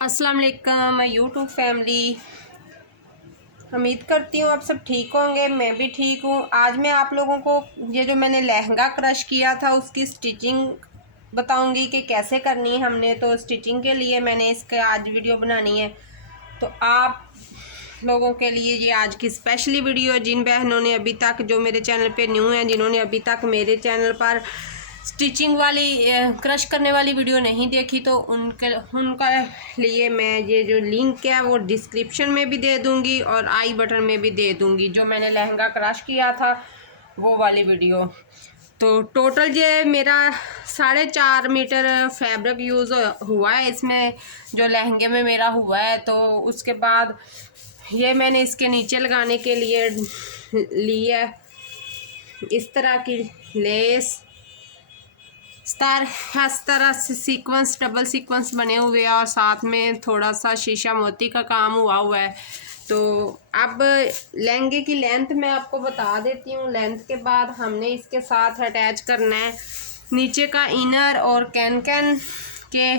अस्सलाम वालेकुम मैं यूट्यूब फैमिली। उम्मीद करती हूँ आप सब ठीक होंगे, मैं भी ठीक हूँ। आज मैं आप लोगों को ये जो मैंने लहंगा क्रश किया था उसकी स्टिचिंग बताऊंगी कि कैसे करनी है हमने। तो स्टिचिंग के लिए मैंने इसके आज वीडियो बनानी है। तो आप लोगों के लिए ये आज की स्पेशली वीडियो है। जिन बहनों ने अभी तक जो मेरे चैनल पे न्यू हैं, जिन्होंने अभी तक मेरे चैनल पर स्टिचिंग वाली क्रश करने वाली वीडियो नहीं देखी, तो उनका लिए मैं ये जो लिंक है वो डिस्क्रिप्शन में भी दे दूंगी और आई बटन में भी दे दूंगी। जो मैंने लहंगा क्रश किया था वो वाली वीडियो। तो टोटल ये मेरा 4.5 मीटर फैब्रिक यूज़ हुआ है इसमें, जो लहंगे में मेरा हुआ है। तो उसके बाद ये मैंने इसके नीचे लगाने के लिए लिया इस तरह की लेस। इस तरह से सीक्वेंस, डबल सीक्वेंस बने हुए हैं और साथ में थोड़ा सा शीशा मोती का काम हुआ है। तो अब लहंगे की लेंथ मैं आपको बता देती हूँ। लेंथ के बाद हमने इसके साथ अटैच करना है नीचे का इनर और कैन कैन के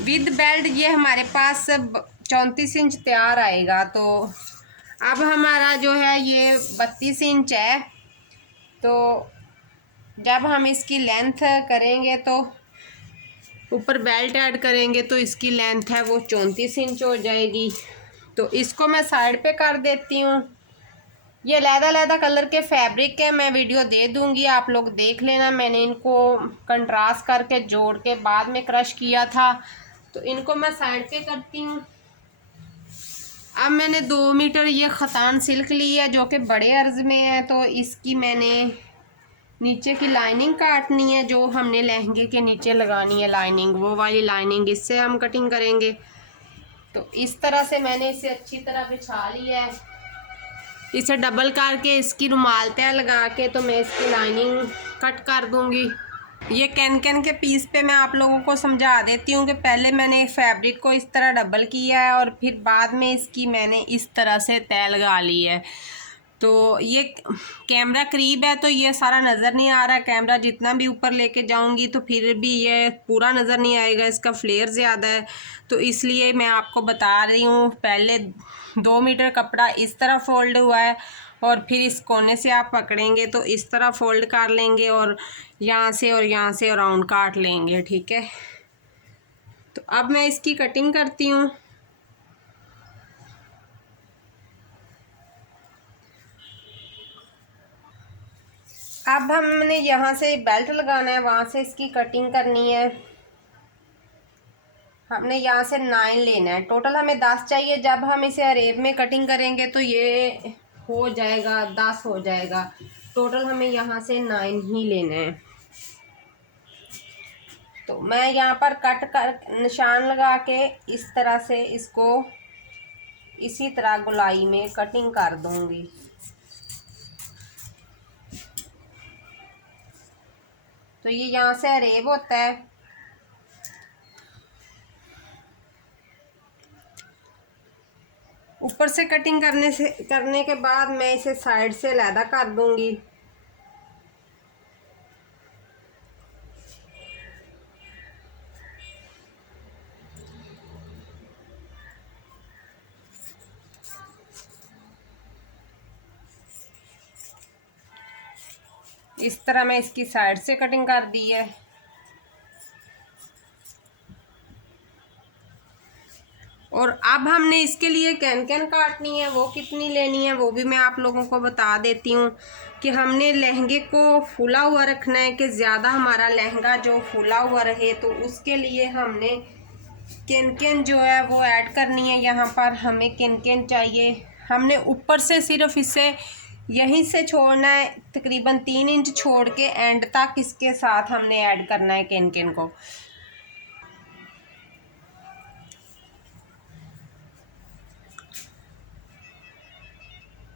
विद बेल्ट। ये हमारे पास 34 इंच तैयार आएगा। तो अब हमारा जो है ये 32 इंच है। तो जब हम इसकी लेंथ करेंगे तो ऊपर बेल्ट ऐड करेंगे तो इसकी लेंथ है वो 34 इंच हो जाएगी। तो इसको मैं साइड पे कर देती हूँ। ये लैदा कलर के फैब्रिक है, मैं वीडियो दे दूँगी, आप लोग देख लेना। मैंने इनको कंट्रास्ट करके जोड़ के बाद में क्रश किया था। तो इनको मैं साइड पे करती हूँ। अब मैंने 2 मीटर ये खतान सिल्क ली है जो कि बड़े अर्ज में है। तो इसकी मैंने नीचे की लाइनिंग काटनी है, जो हमने लहंगे के नीचे लगानी है लाइनिंग, वो वाली लाइनिंग इससे हम कटिंग करेंगे। तो इस तरह से मैंने इसे अच्छी तरह बिछा लिया है। इसे डबल करके इसकी रुमाल तय लगा के तो मैं इसकी लाइनिंग कट कर दूंगी। ये कैन कैन के पीस पे मैं आप लोगों को समझा देती हूँ कि पहले मैंने फैब्रिक को इस तरह डबल किया है और फिर बाद में इसकी मैंने इस तरह से तय लगा ली है। तो ये कैमरा करीब है तो ये सारा नज़र नहीं आ रहा है। कैमरा जितना भी ऊपर लेके जाऊंगी तो फिर भी ये पूरा नज़र नहीं आएगा, इसका फ्लेयर ज़्यादा है। तो इसलिए मैं आपको बता रही हूँ, पहले 2 मीटर कपड़ा इस तरह फोल्ड हुआ है और फिर इस कोने से आप पकड़ेंगे तो इस तरह फोल्ड कर लेंगे और यहाँ से राउंड काट लेंगे, ठीक है। तो अब मैं इसकी कटिंग करती हूँ। अब हमने यहाँ से बेल्ट लगाना है, वहाँ से इसकी कटिंग करनी है। हमने यहाँ से 9 लेना है। टोटल हमें 10 चाहिए। जब हम इसे अरेब में कटिंग करेंगे तो ये हो जाएगा 10 हो जाएगा। टोटल हमें यहाँ से 9 ही लेना है। तो मैं यहाँ पर कट कर निशान लगा के इस तरह से इसको इसी तरह गोलाई में कटिंग कर दूंगी। तो ये यहाँ से अरेब होता है। ऊपर से कटिंग करने के बाद मैं इसे साइड से अलहदा कर दूंगी। इस तरह मैं इसकी साइड से कटिंग कर दी है। और अब हमने इसके लिए कैन कैन काटनी है, वो कितनी लेनी है वो भी मैं आप लोगों को बता देती हूँ। कि हमने लहंगे को फूला हुआ रखना है कि ज़्यादा हमारा लहंगा जो फूला हुआ रहे, तो उसके लिए हमने कैन कैन जो है वो ऐड करनी है। यहाँ पर हमें कैन कैन चाहिए। हमने ऊपर से सिर्फ इसे यहीं से छोड़ना है, तकरीबन 3 इंच छोड़ के एंड तक इसके साथ हमने ऐड करना है कैन कैन को।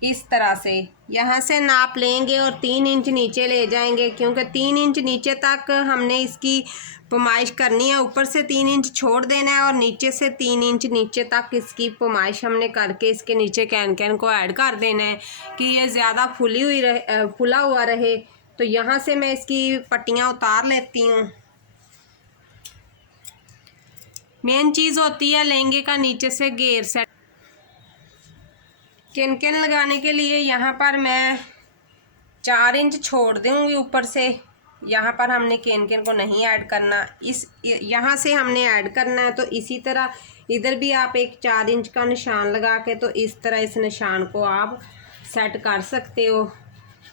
इस तरह से यहाँ से नाप लेंगे और 3 इंच नीचे ले जाएंगे, क्योंकि 3 इंच नीचे तक हमने इसकी पुमाइश करनी है। ऊपर से 3 इंच छोड़ देना है और नीचे से 3 इंच नीचे तक इसकी पुमाइश हमने करके इसके नीचे कैन कैन को ऐड कर देना है कि ये ज़्यादा फुली हुई रहे, फुला हुआ रहे। तो यहाँ से मैं इसकी पट्टियाँ उतार लेती हूँ। मेन चीज़ होती है लहंगे का नीचे से घेर सेट। किनकिन लगाने के लिए यहाँ पर मैं 4 इंच छोड़ दूँगी ऊपर से। यहाँ पर हमने किनकिन को नहीं ऐड करना, इस यहाँ से हमने ऐड करना है। तो इसी तरह इधर भी आप एक 4 इंच का निशान लगा के तो इस तरह इस निशान को आप सेट कर सकते हो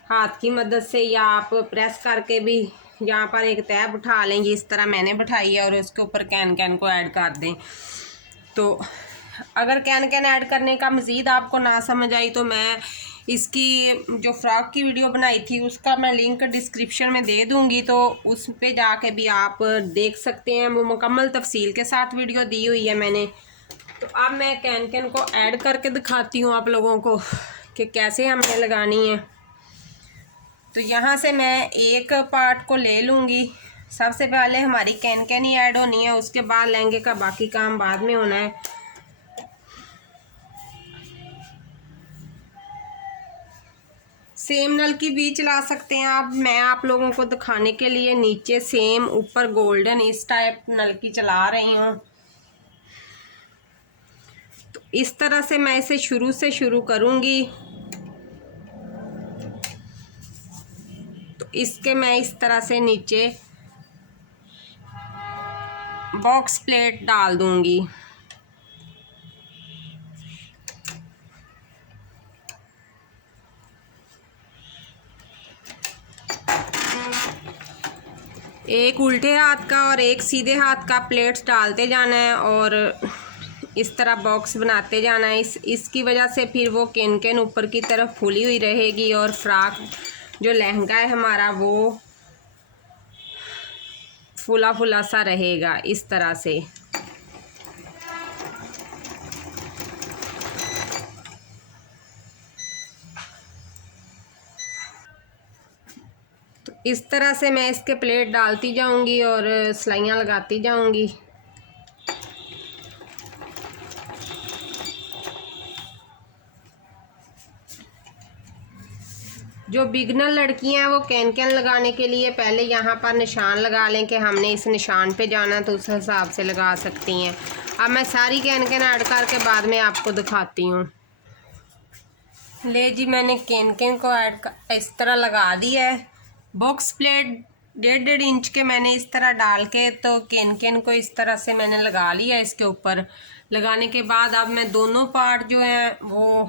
हाथ की मदद से, या आप प्रेस करके भी यहाँ पर एक तह बिठा लेंगे। इस तरह मैंने बिठाई है और उसके ऊपर कैन को ऐड कर दें। तो अगर कैन ऐड करने का मज़ीद आपको ना समझ आई तो मैं इसकी जो फ्रॉक की वीडियो बनाई थी उसका मैं लिंक डिस्क्रिप्शन में दे दूँगी, तो उस पे जाके भी आप देख सकते हैं। वो मुकम्मल तफसील के साथ वीडियो दी हुई है मैंने। तो अब मैं कैन को ऐड करके दिखाती हूँ आप लोगों को कि कैसे हमने लगानी है। तो यहाँ से मैं एक पार्ट को ले लूँगी। सबसे पहले हमारी कैन ही ऐड होनी है, उसके बाद लहंगे का बाकी काम बाद में होना है। सेम नलकी भी चला सकते हैं आप। मैं आप लोगों को दिखाने के लिए नीचे सेम ऊपर गोल्डन इस टाइप नलकी चला रही हूँ। तो इस तरह से मैं इसे शुरू करूँगी। तो इसके मैं इस तरह से नीचे बॉक्स प्लेट डाल दूँगी। एक उल्टे हाथ का और एक सीधे हाथ का प्लेट्स डालते जाना है और इस तरह बॉक्स बनाते जाना है। इसकी वजह से फिर वो कैन ऊपर की तरफ फूली हुई रहेगी और फ्रॉक जो लहंगा है हमारा वो फूला फूला सा रहेगा इस तरह से। तो इस तरह से मैं इसके प्लेट डालती जाऊंगी और सिलाइयाँ लगाती जाऊंगी। जो बिगनर लड़कियां हैं वो कैन लगाने के लिए पहले यहाँ पर निशान लगा लें कि हमने इस निशान पे जाना, तो उस हिसाब से लगा सकती हैं। अब मैं सारी कैन ऐड करके बाद में आपको दिखाती हूँ। ले जी, मैंने कैन को ऐड इस तरह लगा दिया है। बॉक्स प्लेट 1.5 इंच के मैंने इस तरह डाल के तो कैन को इस तरह से मैंने लगा लिया। इसके ऊपर लगाने के बाद अब मैं दोनों पार्ट जो हैं वो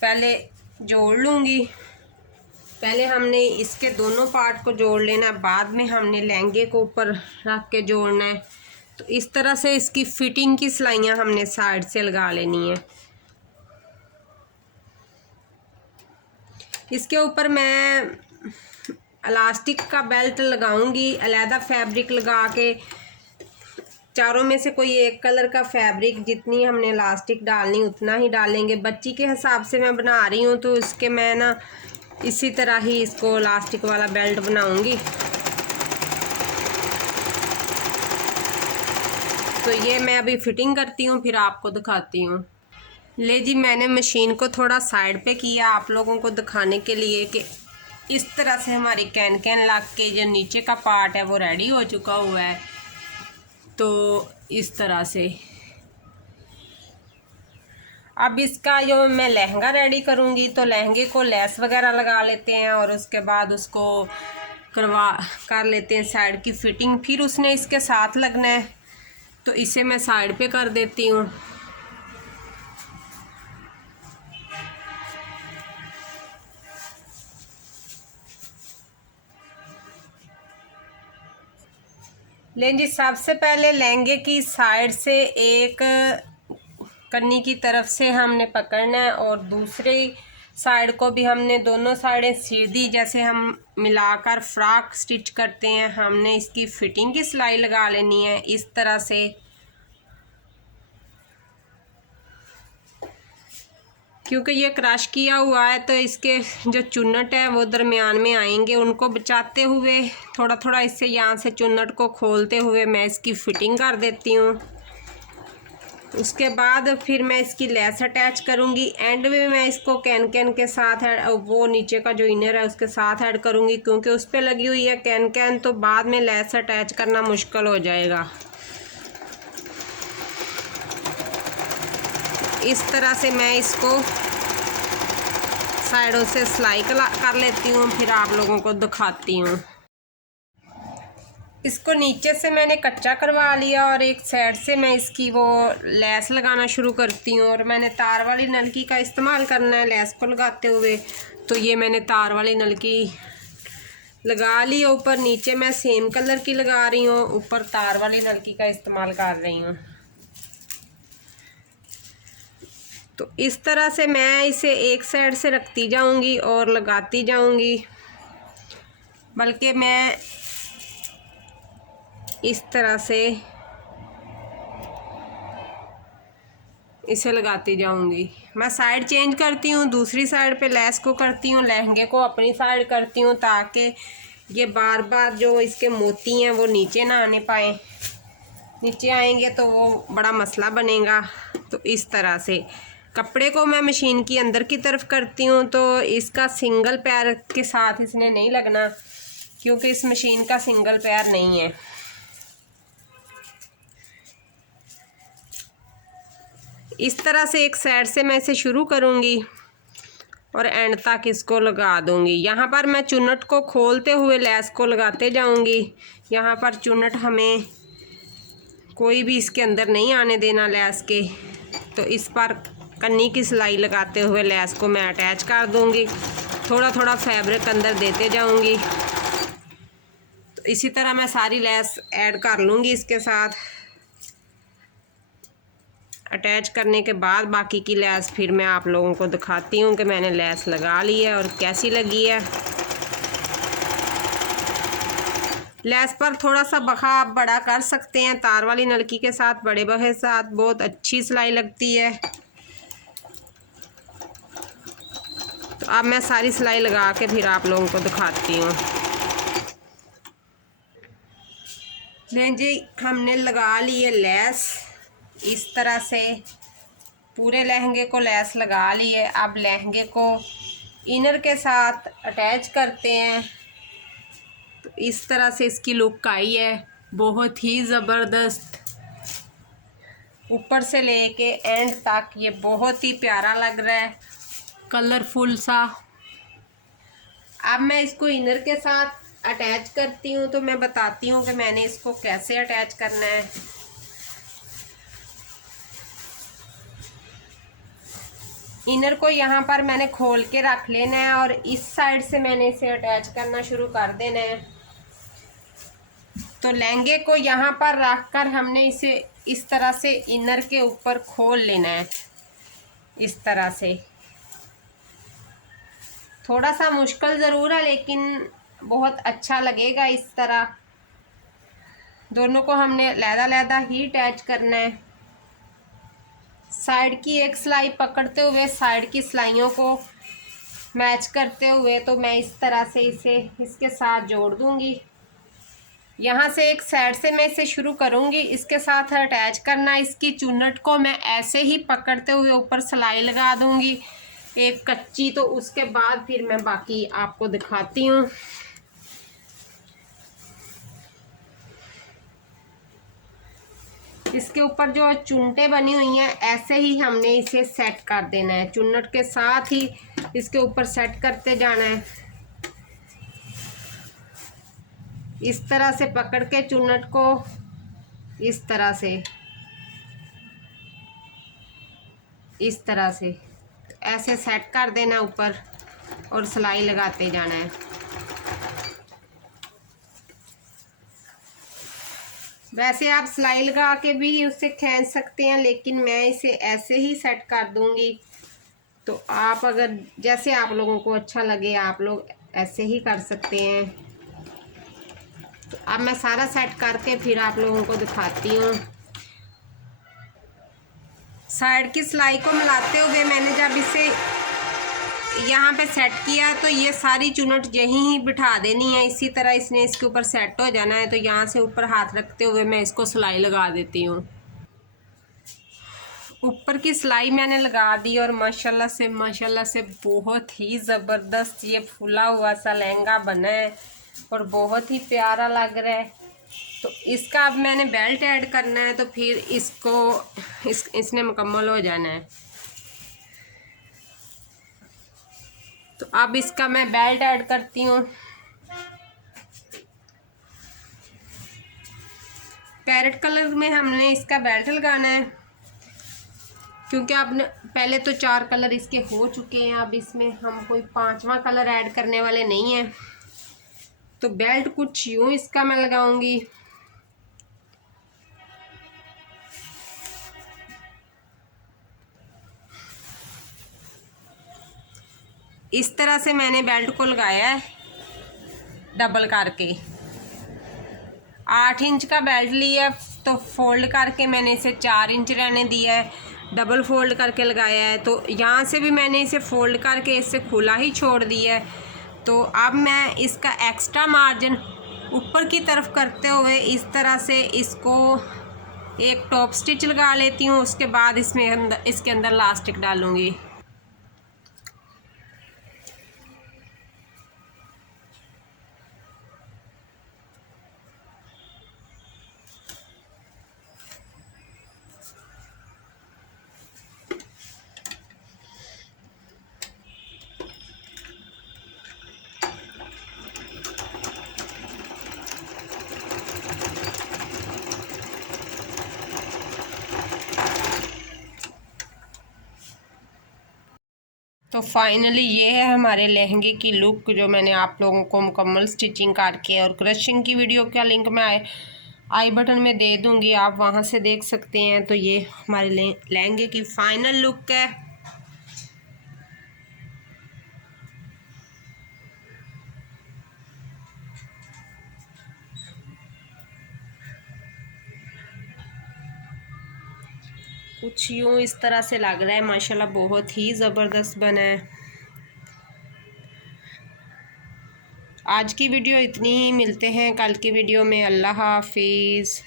पहले जोड़ लूँगी। पहले हमने इसके दोनों पार्ट को जोड़ लेना, बाद में हमने लहंगे को ऊपर रख के जोड़ना है। तो इस तरह से इसकी फिटिंग की सिलाइयाँ हमने साइड से लगा लेनी है। इसके ऊपर मैं इलास्टिक का बेल्ट लगाऊंगी, अलहदा फैब्रिक लगा के। चारों में से कोई एक कलर का फैब्रिक, जितनी हमने इलास्टिक डालनी उतना ही डालेंगे। बच्ची के हिसाब से मैं बना रही हूँ तो इसके मैं ना इसी तरह ही इसको इलास्टिक वाला बेल्ट बनाऊंगी। तो ये मैं अभी फिटिंग करती हूँ फिर आपको दिखाती हूँ। ले जी, मैंने मशीन को थोड़ा साइड पे किया आप लोगों को दिखाने के लिए कि इस तरह से हमारी कैन लग के जो नीचे का पार्ट है वो रेडी हो चुका हुआ है। तो इस तरह से अब इसका जो मैं लहंगा रेडी करूँगी तो लहंगे को लेस वगैरह लगा लेते हैं और उसके बाद उसको कर लेते हैं साइड की फिटिंग। फिर उसने इसके साथ लगना है तो इसे मैं साइड पे कर देती हूँ। लेकिन जी, सबसे पहले लहंगे की साइड से एक कन्नी की तरफ से हमने पकड़ना है और दूसरी साइड को भी हमने दोनों साइडें सीधी जैसे हम मिलाकर फ्रॉक स्टिच करते हैं, हमने इसकी फिटिंग की सिलाई लगा लेनी है इस तरह से। क्योंकि ये क्रश किया हुआ है तो इसके जो चुन्नट है वो दरमियान में आएंगे, उनको बचाते हुए थोड़ा थोड़ा इससे यहाँ से चुन्नट को खोलते हुए मैं इसकी फिटिंग कर देती हूँ। उसके बाद फिर मैं इसकी लेस अटैच करूँगी। एंड में मैं इसको कैन कैन के साथ वो नीचे का जो इनर है उसके साथ ऐड करूँगी, क्योंकि उस पर लगी हुई है कैन कैन, तो बाद में लेस अटैच करना मुश्किल हो जाएगा। इस तरह से मैं इसको साइडों से सिलाई कर लेती हूँ, फिर आप लोगों को दिखाती हूँ। इसको नीचे से मैंने कच्चा करवा लिया और एक साइड से मैं इसकी वो लेस लगाना शुरू करती हूँ। और मैंने तार वाली नलकी का इस्तेमाल करना है लेस को लगाते हुए, तो ये मैंने तार वाली नलकी लगा ली। ऊपर नीचे मैं सेम कलर की लगा रही हूँ, ऊपर तार वाली नलकी का इस्तेमाल कर रही हूँ। तो इस तरह से मैं इसे एक साइड से रखती जाऊँगी और लगाती जाऊँगी, बल्कि मैं इस तरह से इसे लगाती जाऊंगी। मैं साइड चेंज करती हूँ, दूसरी साइड पे लेस को करती हूँ, लहंगे को अपनी साइड करती हूँ, ताकि ये बार बार जो इसके मोती हैं वो नीचे ना आने पाए। नीचे आएंगे तो वो बड़ा मसला बनेगा। तो इस तरह से कपड़े को मैं मशीन की अंदर की तरफ करती हूँ, तो इसका सिंगल पैर के साथ इसने नहीं लगना, क्योंकि इस मशीन का सिंगल पैर नहीं है। इस तरह से एक साइड से मैं इसे शुरू करूँगी और एंड तक इसको लगा दूँगी। यहाँ पर मैं चुन्नट को खोलते हुए लेस को लगाते जाऊँगी। यहाँ पर चुन्नट हमें कोई भी इसके अंदर नहीं आने देना लेस के। तो इस पर कन्नी की सिलाई लगाते हुए लेस को मैं अटैच कर दूँगी। थोड़ा थोड़ा फैब्रिक अंदर देते जाऊँगी। तो इसी तरह मैं सारी लेस ऐड कर लूँगी इसके साथ। अटैच करने के बाद बाकी की लेस फिर मैं आप लोगों को दिखाती हूँ कि मैंने लेस लगा ली है और कैसी लगी है। लेस पर थोड़ा सा बखा आप बड़ा कर सकते हैं, तार वाली नलकी के साथ बड़े बखे साथ बहुत अच्छी सिलाई लगती है। तो अब मैं सारी सिलाई लगा के फिर आप लोगों को दिखाती हूँ। लें जी, हमने लगा ली है लेस। इस तरह से पूरे लहंगे को लेस लगा ली है। अब लहंगे को इनर के साथ अटैच करते हैं। तो इस तरह से इसकी लुक आई है, बहुत ही ज़बरदस्त। ऊपर से लेके एंड तक ये बहुत ही प्यारा लग रहा है, कलरफुल सा। अब मैं इसको इनर के साथ अटैच करती हूँ, तो मैं बताती हूँ कि मैंने इसको कैसे अटैच करना है। इनर को यहाँ पर मैंने खोल के रख लेना है और इस साइड से मैंने इसे अटैच करना शुरू कर देना है। तो लहंगे को यहाँ पर रख कर हमने इसे इस तरह से इनर के ऊपर खोल लेना है। इस तरह से थोड़ा सा मुश्किल ज़रूर है, लेकिन बहुत अच्छा लगेगा। इस तरह दोनों को हमने लहदा ही अटैच करना है। साइड की एक सिलाई पकड़ते हुए साइड की सिलाइयों को मैच करते हुए, तो मैं इस तरह से इसे इसके साथ जोड़ दूंगी। यहाँ से एक साइड से मैं इसे शुरू करूंगी, इसके साथ अटैच करना। इसकी चुन्नट को मैं ऐसे ही पकड़ते हुए ऊपर सिलाई लगा दूंगी एक कच्ची। तो उसके बाद फिर मैं बाकी आपको दिखाती हूँ। इसके ऊपर जो चुन्नटें बनी हुई हैं, ऐसे ही हमने इसे सेट कर देना है। चुन्नट के साथ ही इसके ऊपर सेट करते जाना है। इस तरह से पकड़ के चुन्नट को इस तरह से ऐसे सेट कर देना ऊपर और सिलाई लगाते जाना है। वैसे आप सिलाई लगा के भी उससे खींच सकते हैं, लेकिन मैं इसे ऐसे ही सेट कर दूंगी। तो आप अगर जैसे आप लोगों को अच्छा लगे आप लोग ऐसे ही कर सकते हैं। तो अब मैं सारा सेट करके फिर आप लोगों को दिखाती हूँ। साइड की सिलाई को मिलाते हुए मैंने जब इसे यहाँ पे सेट किया, तो ये सारी चुन्नट यहीं ही बिठा देनी है। इसी तरह इसने इसके ऊपर सेट हो जाना है। तो यहाँ से ऊपर हाथ रखते हुए मैं इसको सिलाई लगा देती हूँ। ऊपर की सिलाई मैंने लगा दी और माशाल्लाह से बहुत ही ज़बरदस्त ये फूला हुआ सा लहंगा बना है और बहुत ही प्यारा लग रहा है। तो इसका अब मैंने बेल्ट ऐड करना है, तो फिर इसने मुकम्मल हो जाना है। तो अब इसका मैं बेल्ट ऐड करती हूँ। पैरेट कलर में हमने इसका बेल्ट लगाना है, क्योंकि आपने पहले तो 4 कलर इसके हो चुके हैं। अब इसमें हम कोई 5वां कलर ऐड करने वाले नहीं हैं। तो बेल्ट कुछ यूँ इसका मैं लगाऊंगी। इस तरह से मैंने बेल्ट को लगाया है डबल करके। 8 इंच का बेल्ट लिया, तो फोल्ड करके मैंने इसे 4 इंच रहने दिया है। डबल फोल्ड करके लगाया है, तो यहाँ से भी मैंने इसे फोल्ड करके इसे खुला ही छोड़ दिया है। तो अब मैं इसका एक्स्ट्रा मार्जिन ऊपर की तरफ करते हुए इस तरह से इसको एक टॉप स्टिच लगा लेती हूँ। उसके बाद इसके अंदर इलास्टिक डालूँगी। तो फाइनली ये है हमारे लहंगे की लुक, जो मैंने आप लोगों को मुकम्मल स्टिचिंग करके और क्रशिंग की वीडियो का लिंक मैं आई बटन में दे दूंगी, आप वहां से देख सकते हैं। तो ये हमारे लहंगे की फाइनल लुक है। कुछ यूँ इस तरह से लग रहा है, माशाल्लाह बहुत ही ज़बरदस्त बना है। आज की वीडियो इतनी ही, मिलते हैं कल की वीडियो में। अल्लाह हाफिज़।